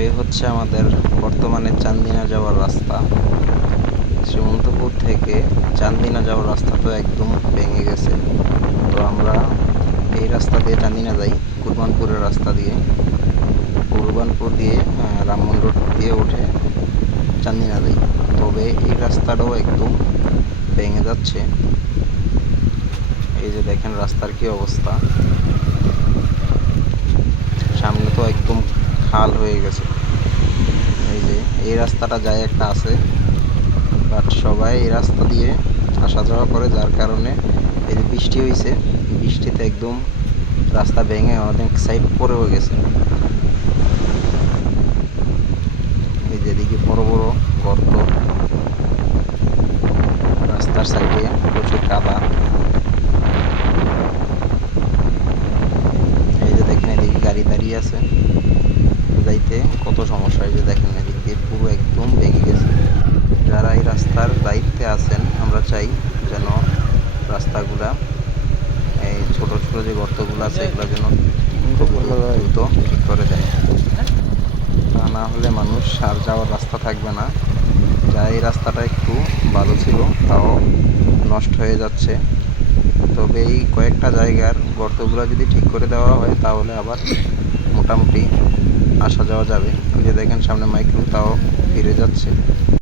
এই হচ্ছে আমাদের বর্তমানে চান্দিনা যাওয়ার রাস্তা। শ্রীমন্তপুর থেকে চান্দিনা যাওয়ার রাস্তা তো একদম ভেঙে গেছে। তো আমরা এই রাস্তা দিয়ে চান্দিনা যাই, কুরবানপুরের রাস্তা দিয়ে। কুরবানপুর দিয়ে রামমন রোড দিয়ে উঠে চান্দিনা যাই। তবে এই রাস্তাটাও একদম ভেঙে যাচ্ছে। এই যে দেখেন রাস্তার কি অবস্থা, সামনে তো একদম খাল হয়ে গেছে। এই যে এই রাস্তাটা যায় একটা আছে, বাট সবাই এই রাস্তা দিয়ে আসা যাওয়া করে, যার কারণে এই যে বৃষ্টি হয়েছে, বৃষ্টিতে একদম রাস্তা ভেঙে অনেক সাইড পড়েও গেছে। এই যে এদিকে বড় বড় গর্ত, রাস্তার সাইডে প্রচুর কাদা। এই যে দেখেন এদিকে গাড়ি দাঁড়িয়ে আছে, যাইতে কত সমস্যা। এই যে দেখেন এদিক দিয়ে পুরো একদম ভেঙে গেছে। যারা এই রাস্তার দায়িত্বে আছেন, আমরা চাই যেন রাস্তাগুলা, এই ছোট ছোট যে গর্তগুলো আছে এগুলো যেন খুব দ্রুত ঠিক করে দেয়। তা না হলে মানুষ আর যাওয়ার রাস্তা থাকবে না। যা এই রাস্তাটা একটু ভালো ছিল তাও নষ্ট হয়ে যাচ্ছে। তবে এই কয়েকটা জায়গার গর্তগুলো যদি ঠিক করে দেওয়া হয় তাহলে আবার মোটামুটি আসা যাওয়া যাবে। ওই যে দেখেন সামনে মাইক্রো, তাও ফিরে যাচ্ছে।